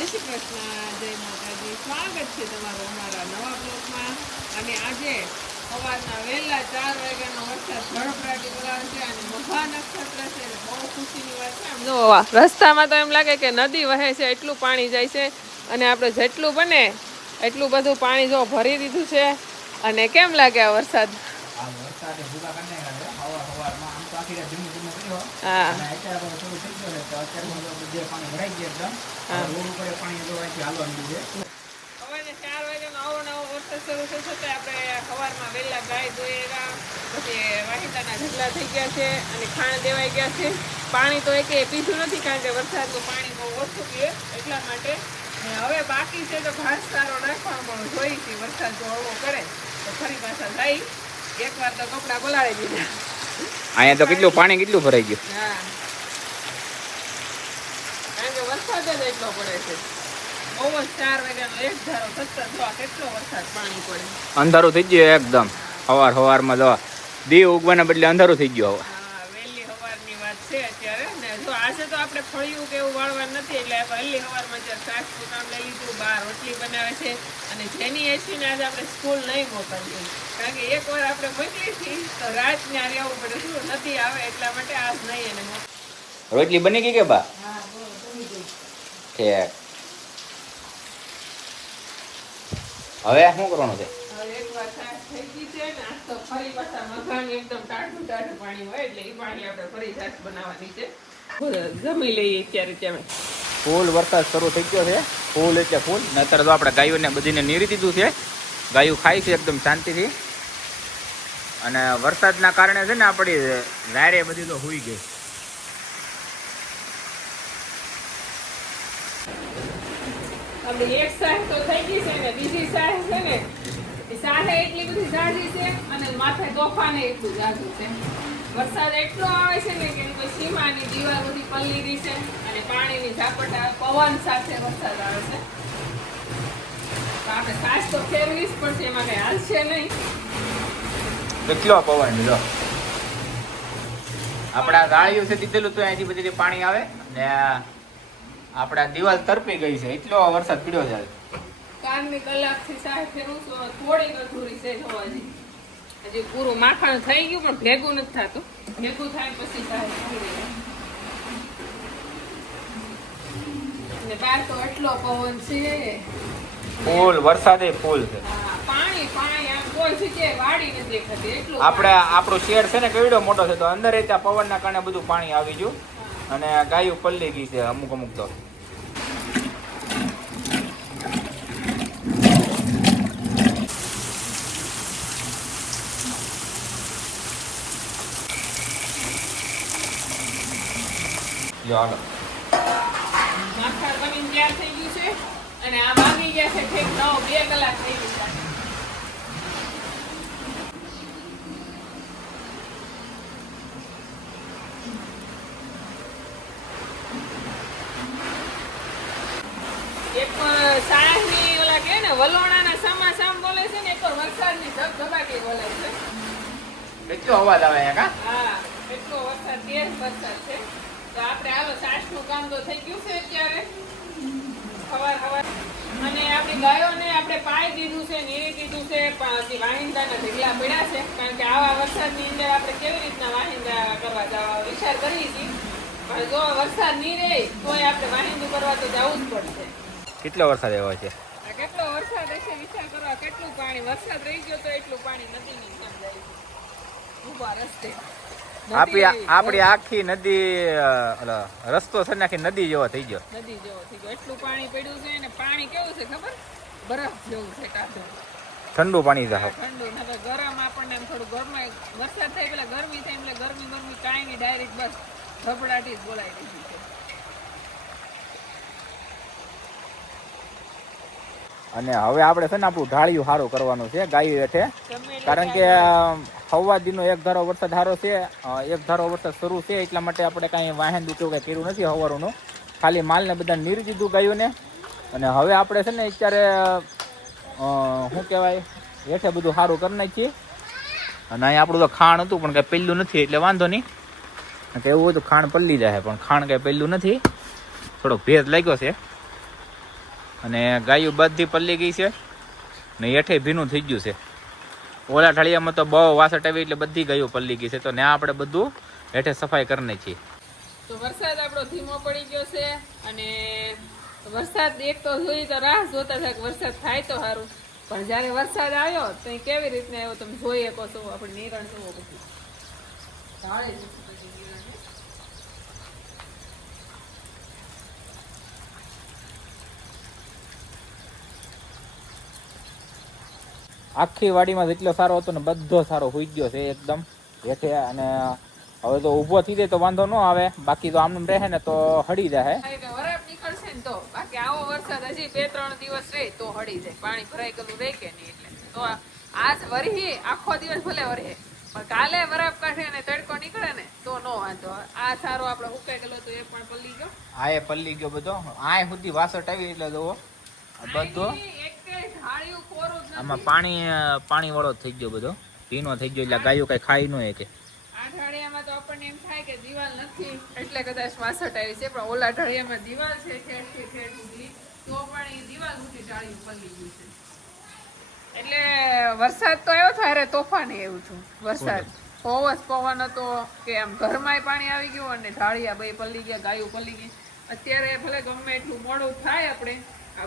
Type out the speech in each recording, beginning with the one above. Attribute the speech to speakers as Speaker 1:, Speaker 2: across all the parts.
Speaker 1: જય શ્રી કૃષ્ણ જય માતાજી સ્વાગત છે તમારું અમારા નવા બ્લોકમાં અને આજે સવારના વહેલા ચાર વાગ્યાનો વરસાદ ઝડપરાટી બોલાવે છે અને મહા નક્ષત્ર છે અને બહુ ખુશીની વાત છે જો રસ્તામાં તો એમ લાગે કે નદી વહે છે એટલું પાણી જાય છે અને આપણે જેટલું બને એટલું બધું પાણી જો ભરી દીધું છે અને કેમ લાગે આ વરસાદ
Speaker 2: આ વરસાદે ભૂકા કરી નાખ્યા છે. હવાર આમ તો આખી રાત.
Speaker 1: હા. ખાણ દેવાઈ ગયા છે. પાણી તો એકે પીધું નથી કારણ કે વરસાદનું પાણી બહુ ઓછું પીએ એટલા માટે. હવે બાકી છે તો ઘાસ સારો નાખવાનો પણ જોઈ છે વરસાદ જો હળવો કરે તો ફરી પાછા જાય. એકવાર તો કપડાં બોલાવી દીધા.
Speaker 2: અહીંયા તો કેટલું પાણી કેટલું ભરાઈ ગયું? અંધારું થઈ ગયું એકદમ. હવાર સવારમાં જવા દીવ ઉગવાના બદલે અંધારું થઈ ગયું હવે
Speaker 1: હા વહેલી સવારની વાત છે અત્યારે ને જો આજે તો આપણે ફળિયું કે એવું વાળવાનું નથી એટલે વહેલી સવારમાં જ્યારે શાકનું કામ લઈ લીધું બહાર રોટલી બનાવે છે અને જેની એસીને આજે આપણે સ્કૂલ નહીં મોકલીએ કારણ કે એકવાર આપણે મોકલી તો રાત ત્યાં રહેવું પડે શું નથી આવે એટલા માટે આજ નહીં એને
Speaker 2: રોટલી બની ગઈ કે બા?
Speaker 1: હા બોલો તમે જોઈ
Speaker 2: ઠીક. હવે શું કરવાનું છે?
Speaker 1: હવે એકવાર છાશ થઈ ગઈ છે ને આજ તો ફરી પાછા મખાની એકદમ ટાઢું ટાઢું પાણી હોય એટલે એ પાણી આપણે ફરી સાસ બનાવવાની છે. જમી લઈએ અત્યારે તમે
Speaker 2: ફૂલ વરસાદ શરૂ થઈ ગયો છે. ફૂલ એટલે ફૂલ. નતર તો આપણે ગાયોને બધીને નીરી દીધું છે. ગાયું ખાય છે એકદમ શાંતિથી. અને વરસાદના કારણે છે ને આપણી લારે બધી તો હોઈ ગઈ.
Speaker 1: એક સાહ તો થઈ ગઈ છે ને બીજી સાહ છે ને. સાહે એટલી બધી ઝાઝી છે અને માથે તોફાને એટલું ઝાઝું છે. વરસાદ એટલો આવે છે ને કે સીમાની દીવાલ બધી પલ્લી રહી છે અને પાણીની ઝાપટા પવન સાથે વરસાદ આવે છે. તો આપણે સાસ તો ફેરવી જ પડશે એમાં કઈ હાલશે નહીં.
Speaker 2: કેટલો પવન જો. આપણા ગાળિયું છે દીધેલું તો અહીંથી બધી પાણી આવે ને આપણા દિવાલ તરપી ગઈ છે એટલો વરસાદ પીડ્યો છે. કાનની
Speaker 1: કાલની કલાકથી સાહેબ ફેરવું થોડીક અધૂરી છે જોવાજી હજી પૂરું માખણ થઈ ગયું પણ ભેગું નથી થતું. ભેગું થાય પછી ને બહાર તો એટલો પવન છે.
Speaker 2: ફૂલ વરસાદે ફૂલ છે.
Speaker 1: પાણી પાણી આમ કોઈ જગ્યાએ વાડી નથી દેખાતી. એટલું
Speaker 2: આપણે આપણું શેડ છે ને કેવડો મોટો છે તો અંદર એ ત્યાં પવનના કારણે બધું પાણી આવી ગયું. અને ગાયું પલ્લી ગઈ છે અમુક અમુક તો. લ્યો હાલો
Speaker 1: માખણ બનીને તૈયાર થઈ ગયું છે અને આ ગયા છે ઠીક નવ બે કલાક થઈ ગઈ છે. એક સાહની ઓલા કે ને વલોણાના સામા સામ બોલે છે ને એક વરસાદની ધબધબાટી બોલે છે.
Speaker 2: કેટલો અવાજ આવે કા?
Speaker 1: હા એટલો વરસાદ તેજ વરસાદ. તો આપણે હાલો સાસનું કામ તો થઈ ગયું છે અત્યારે. સવાર સવાર અને આપણી ગાયોને આપણે પાઈ દીધું છે નીરી દીધું છે પણ વાહિંદા વાહિંદાના ઢગલા પડ્યા છે. કારણ કે આવા વરસાદની અંદર આપણે કેવી રીતના વાહિંદા કરવા જવા વિચાર કરીએ છીએ. પણ જો વરસાદ નહીં રહે તોય આપણે વાહિંદું કરવા તો જવું જ પડશે.
Speaker 2: કેટલો વરસાદ એવો છે?
Speaker 1: કેટલો વરસાદ હશે? વિચાર કરવા કેટલું પાણી? વરસાદ રહી ગયો તો એટલું પાણી નદીની અંદર જાય છે. ઊભા રસ્તે.
Speaker 2: આપણી આપણી આખી નદી રસ્તો છે આખી નદી જેવો થઈ ગયો.
Speaker 1: નદી જેવો થઈ ગયો. એટલું પાણી પડ્યું છે ને પાણી કેવું છે ખબર? બરફ જેવું છે કાઢો
Speaker 2: ઠંડુ પાણી છે.
Speaker 1: ઠંડુ. ને ગરમ આપણને એમ થોડું ગરમાય વરસાદ થાય પેલા ગરમી થાય એટલે ગરમી ગરમી કાંઈ નહીં ડાયરેક્ટ બસ ધબડાટી જ બોલાઈ રહી છે.
Speaker 2: અને હવે આપણે છે ને આપણું ઢાળિયું સારું કરવાનું છે ગાયું હેઠે. કારણ કે હવા દીનો એક ધારો વરસાદ સારો છે એક ધારો વરસાદ શરૂ છે, એટલા માટે આપણે કાંઈ વાહન દૂતું કંઈ કર્યું નથી હવારોનું. ખાલી માલને બધા નીરી દીધું ગાયોને. અને હવે આપણે છે ને અત્યારે શું કહેવાય, હેઠે બધું સારું કરી નાખીએ. અને અહીંયા આપણું તો ખાણ હતું, પણ કાંઈ પેલું નથી, એટલે વાંધો નહીં. કે એવું હતું ખાણ પલ્લી જાય, પણ ખાણ કાંઈ પેલું નથી. થોડોક ભેદ લાગ્યો છે. અને ગાયું બધી પલ્લી ગઈ છે. ને હેઠે ભીનું થઈ ગયું છે. ઓલા ઢળિયામાં તો બહુ વાસટ આવી એટલે બધી ગયું પલ્લી ગઈ છે. તો ને આપણે બધું હેઠે સફાઈ કરને છીએ
Speaker 1: તો વરસાદ આપણો ધીમો પડી ગયો છે અને વરસાદ એક તો જોઈ તો રાહ જોતા હતા કે વરસાદ થાય તો સારું. પણ જ્યારે વરસાદ આવ્યો તો કેવી રીતના આવ્યો તમે જોઈ શકો છો, આપણે નિરણ જોવો બધું ઢાળે છે બધી નિરણ.
Speaker 2: આખી વાડીમાં જેટલો સારો હતો ને બધો સારો હોઈ ગયો છે એકદમ. હેઠે અને હવે તો ઊભો થઈ જાય તો વાંધો ન આવે. બાકી તો આમ રહે ને તો હળી જાય
Speaker 1: હા, એટલે વરાપ નીકળશે ને તો. બાકી આવો વરસાદ હજી બે ત્રણ દિવસ રહે તો હળી જાય. પાણી ભરાઈ ગયેલું રહે કે નહીં એટલે. તો આ- આજ વરહી આખો દિવસ ભલે વરહે. પણ કાલે વરાપ કાઢે અને તડકો નીકળે ને તો નો વાંધો. આ સારો આપણે ઉકાઈ ગયેલો તો એ પણ પલ્લી ગયો.
Speaker 2: આ એ પલ્લી ગયો બધો. આ સુધી વાસટ આવી એટલે જુઓ બધો. આમાં પાણી પાણી વાળો થઈ ગયો બધો. ભીનો થઈ ગયો એટલે ગાયો કઈ ખાઈ ન કે
Speaker 1: આ તો આપણને એમ થાય કે દિવાલ નથી એટલે કદાચ વાસટ આવી છે પણ ઓલા ઢાળિયામાં દિવાલ છે ઠેઠથી ઠેઠ સુધી તો પણ એ દિવાલ સુધી ઢાળિયું પલ્લી ગયું છે. એટલે વરસાદ તો આવ્યો તો અરે તોફાન એવું છું. વરસાદ. જ પવન હતો કે આમ ઘરમાંય પાણી આવી ગયું અને ઢાળિયા બે પલ્લી ગયા ગાયું પલ્લી ગઈ. અત્યારે ભલે ગમે એટલું મોડું થાય આપણે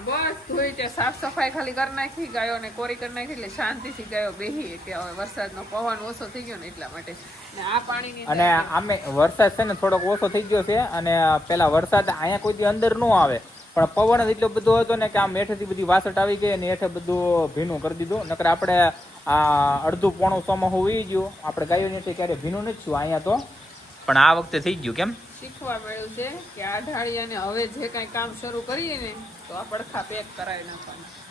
Speaker 1: બસ ધોઈ સાફ સફાઈ ખાલી કરી નાખી ગાયોને કોરી કરી નાખી એટલે શાંતિથી ગાયો બેહી કે હવે વરસાદનો પવન ઓછો થઈ ગયો ને એટલા માટે. ને આ પાણીની
Speaker 2: અને આમે વરસાદ છે ને થોડોક ઓછો થઈ ગયો છે અને પેલા વરસાદ અહીંયા કોઈ દી અંદર ન આવે. પણ પવન જ એટલો બધો હતો ને કે આમ હેઠેથી બધી વાસટ આવી ગઈ અને હેઠે બધું ભીનું કરી દીધું. નકર આપણે આ અડધું પોણું સોમાં હોવી ગયું. આપણે ગાયો ને ક્યારે ભીનું નથી છું અહીંયા તો. પણ આ વખતે થઈ ગયું કેમ?
Speaker 1: શીખવા મળ્યું છે કે આ ઢાળિયાને હવે જે કાંઈ કામ શરૂ કરીએ ને, તો આ પડખા પેક કરાવી નાખવાના.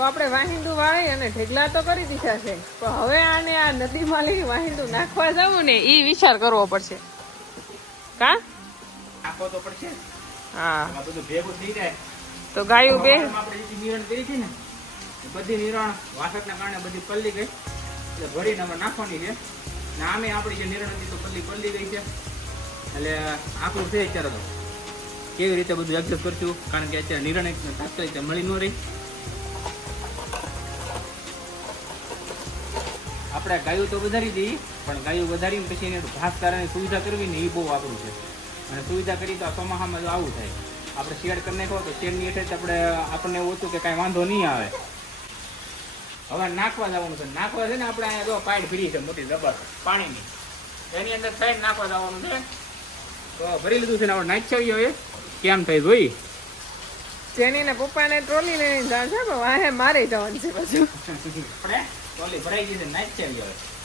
Speaker 1: તો આપણે વાહિંદુ વાળી અને ઢેગલા તો કરી દીધા છે. પણ હવે આને આ નદીમાં લઈ વાહિંદુ નાખવા જવું ને એ વિચાર કરવો પડશે. કા?
Speaker 2: નાખવો તો પડશે.
Speaker 1: હા.
Speaker 2: બધું ભેગું થઈ જાય
Speaker 1: તો ગાયું બે.
Speaker 2: આપણે નિરણ કરી છે ને બધી નિરણ વાસટના કારણે બધી પલ્લી ગઈ. એટલે ભરીને અમે નાખવાની છે. ને આમે આપણી જે નિરણ હતી તો પલ્લી પલ્લી ગઈ છે. એટલે આખું છે અત્યારે તો. કેવી રીતે બધું એડજસ્ટ કરશું? કારણ કે અત્યારે નિરણ તાત્કાલિક મળી ન રહી. આપણે ગાયું તો વધારી દઈએ પણ ગાયું વધારીને પછી એને ઘાસ કારણે સુવિધા કરવી ને એ બહુ આપણું છે. અને સુવિધા કરી તો આ ચોમાસામાં આવું થાય. આપણે શેડ કરી નાખો તો શેડની હેઠે જ આપણે આપણને ઓછું કે કાંઈ વાંધો નહીં આવે. હવે નાખવા જવાનું છે. નાખવા છે ને આપણે અહીંયા જો પાઇટ ફ્રી છે મોટી જબર પાણીની. એની અંદર થઈને નાખવા જવાનું છે. તો ભરી લીધું છે ને આપણે નાખી હવે. કેમ થાય જોઈ?
Speaker 1: જેની ને પપ્પાને ટ્રોલી લઈને જાણ છે પણ વાહે મારે જવાનું છે પાછું.
Speaker 2: આપણે ટોલી ભરાઈ ગઈ છે નાખી ચાલી હવે.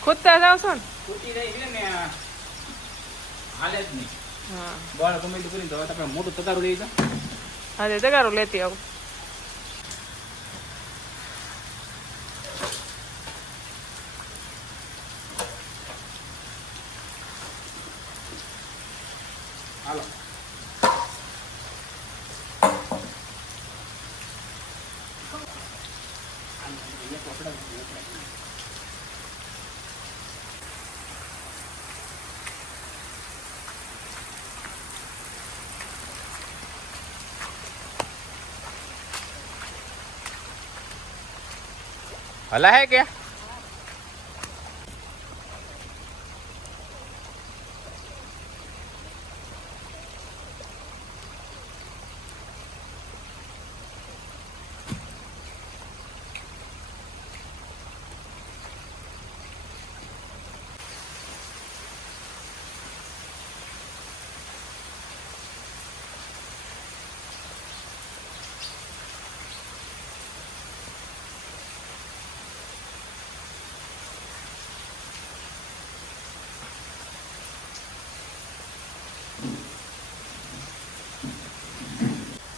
Speaker 1: ખોદતા જાવ છો ને
Speaker 2: તૂટી રહી ને હાલે જ નહીં
Speaker 1: હા
Speaker 2: બળ ગમે કરીને તો આપણે મોટું તગારું લઈ જાઓ
Speaker 1: હા તે તગારું લેતી આવું
Speaker 2: હાલો હલા હે કે?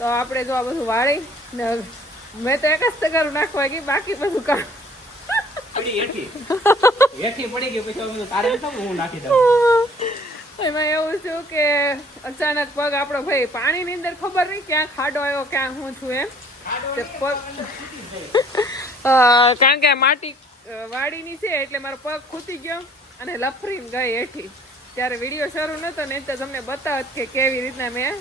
Speaker 1: તો આપણે જો આ બધું વાળી ને મેં તો એક જ તગારું નાખવા ગઈ બાકી બધું કામ એમાં એવું થયું કે અચાનક પગ આપણો ભાઈ પાણીની અંદર ખબર નહીં ક્યાં ખાડો આવ્યો ક્યાં હું છું એમ. પગ કારણ કે માટી વાડીની છે એટલે મારો પગ ખૂતી ગયો અને લફરીને ગઈ હેઠી. ત્યારે વીડિયો શરૂ નતો ને તો તમને બતાવત કે કેવી રીતના મેં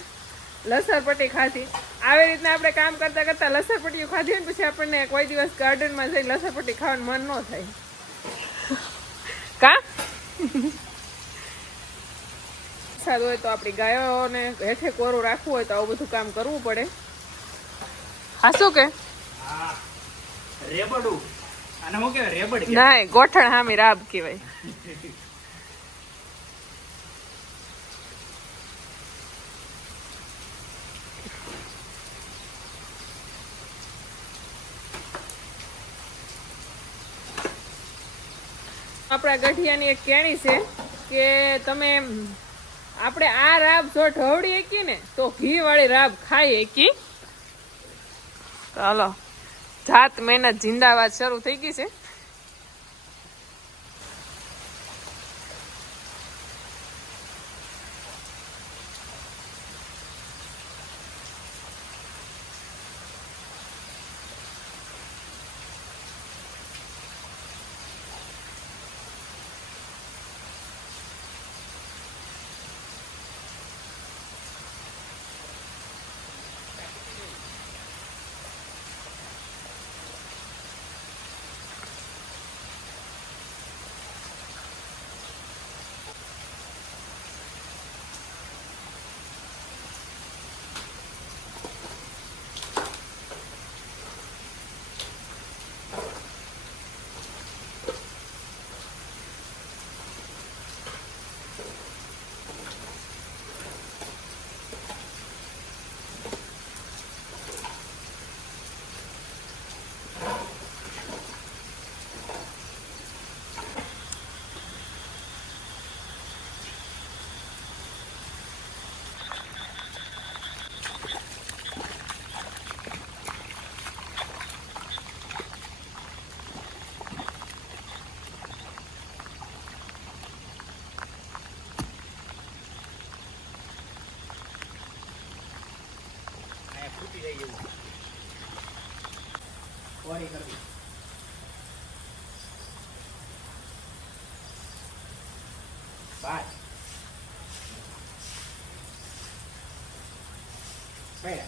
Speaker 1: લસરપટ્ટી ખાધી. આવી રીતના આપણે કામ કરતા કરતા લસરપટ્ટીઓ ખાધી હોય ને પછી આપણને કોઈ દિવસ ગાર્ડનમાં જઈ લસરપટ્ટી ખાવાનું મન ન થાય. કા? વરસાદ હોય તો આપણી ગાયોને હેઠે કોરું રાખવું હોય તો આવું બધું કામ કરવું પડે. હા. શું કે
Speaker 2: રેબડ
Speaker 1: ના ગોઠણ હામી રાબ કહેવાય. આપણા ગઠિયાની એક કેણી છે કે તમે આપણે આ રાબ જો ઢવડી એકી ને, તો ઘી વાળી રાબ ખાઈ એકી. ચાલો જાત મહેનત જિંદાબાદ શરૂ થઈ ગઈ છે.
Speaker 2: और एक कर बात Espera.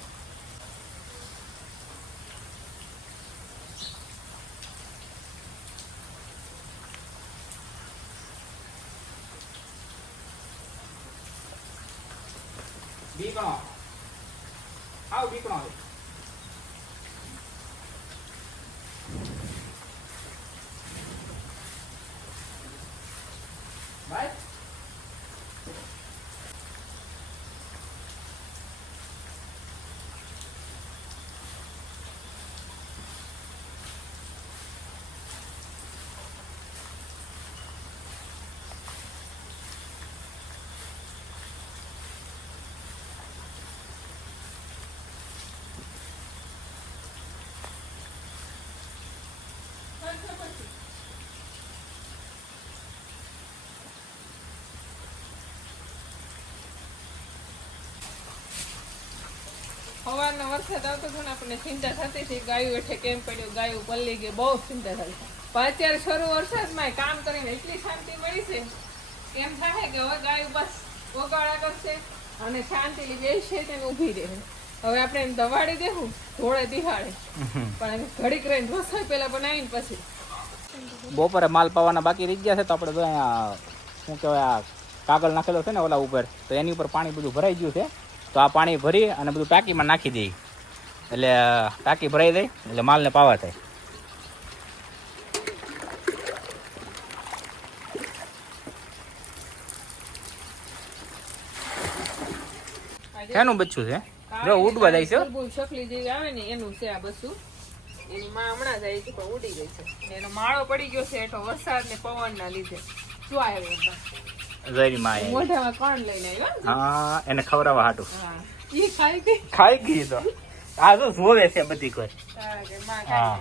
Speaker 2: Bico. Ao bico.
Speaker 1: સવારનો વરસાદ આવતો હતો ને આપણને ચિંતા થતી હતી. ગાયું હેઠે કેમ પડ્યું? ગાયું પલ્લી ગઈ બહુ ચિંતા થતી પણ અત્યારે શરૂ વરસાદમાં કામ કરીને એટલી શાંતિ મળી છે. એમ થાય કે હવે ગાયું બસ ઓગાળા કરશે અને શાંતિથી બેસશે તેને ઊભી રહે. હવે આપણે એમ દવાડી દેવું ધોળે દિહાડે પણ એને ઘડીક રહીને રસોઈ પેલા બનાવીને પછી.
Speaker 2: બપોરે માલ પાવાના બાકી રહી ગયા છે તો આપણે શું કહેવાય આ કાગળ નાખેલો છે ને ઓલા ઉપર તો એની ઉપર પાણી બધું ભરાઈ ગયું છે. તો આ પાણી ભરી અને બધું ટાંકીમાં નાખી દઈએ એટલે ટાંકી ભરાઈ જાય એટલે માલને પાવા થાય. શેનું બચ્ચું છે? જો ઉડવા જાય છે.
Speaker 1: શકલી જેવી આવે ને એનું છે આ બસું એની માં હમણાં જાય છે પણ ઉડી ગઈ છે. એનો માળો પડી ગયો છે એટલો વરસાદ ને પવન ના લીધે શું આવ્યો
Speaker 2: હા એને ખવડાવવા હાટું.
Speaker 1: ખાઈ ગઈ?
Speaker 2: તો. આ તો જોવે છે બધી કોઈ. હા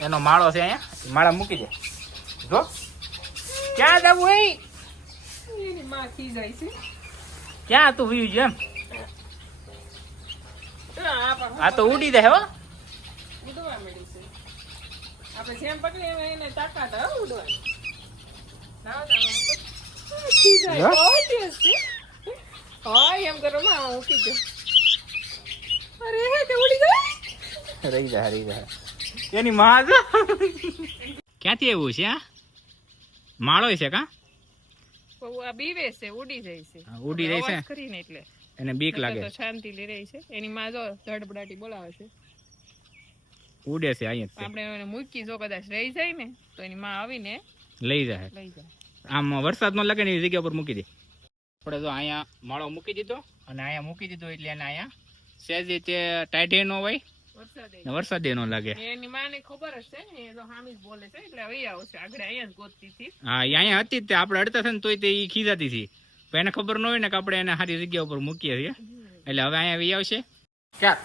Speaker 2: એનો માળો છે અહીંયા. માળા મૂકી દે. જો. ક્યાં જવું એ
Speaker 1: ક્યાં તું ખી છે.
Speaker 2: એમ?
Speaker 1: આ
Speaker 2: તો ઉડી દે હો.
Speaker 1: ઉડવા મળી છે. આપણે જેમ પકડીએ એમ એને તાકાત હવે ઉડવાની. જાય.
Speaker 2: હા?
Speaker 1: એમ કરો માં આમાં ગયો અરે હે તે ઉડી ગયો
Speaker 2: રહી જા રહી જા. એની માં જો ક્યાંથી આવ્યું છે આ? માળો છે કા?
Speaker 1: બહુ બીવે છે ઉડી જાય છે.
Speaker 2: હા, ઉડી જાય છે?
Speaker 1: કરીને એટલે.
Speaker 2: એને બીક લાગે.
Speaker 1: તો શાંતિ લઈ રહી છે. એની માં જો ધડબડાટી બોલાવે છે.
Speaker 2: ઉડે છે અહીંયા
Speaker 1: આપણે એને મૂકી જો કદાચ રહી જાય ને તો એની માં આવીને
Speaker 2: લઈ જાય.
Speaker 1: લઈ જાય.
Speaker 2: આમ વરસાદ ન લાગે ને એવી જગ્યા પર મૂકી દે. આપણે જો અહીંયા માળો મૂકી દીધો અને અહીંયા મૂકી દીધો એટલે એને અહીંયા સહેજ તે ટાઈટે ન હોય
Speaker 1: વરસાદ.
Speaker 2: એનો લાગે.
Speaker 1: એની માને ખબર હશે છે ને એ તો હામી જ બોલે છે એટલે હવે આવશે. આગળ અહીંયા જ ગોતતી હતી.
Speaker 2: હા અહીંયા હતી તે આપણે અડતા છે ને તોય તે ઈ ખીજાતી હતી. પણ એને ખબર ન હોય ને કે આપણે એને સારી જગ્યા ઉપર મૂકીએ છીએ. એટલે હવે અહીંયા આવી આવશે. ક્યાં?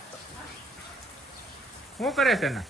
Speaker 2: શું કરે છે ને?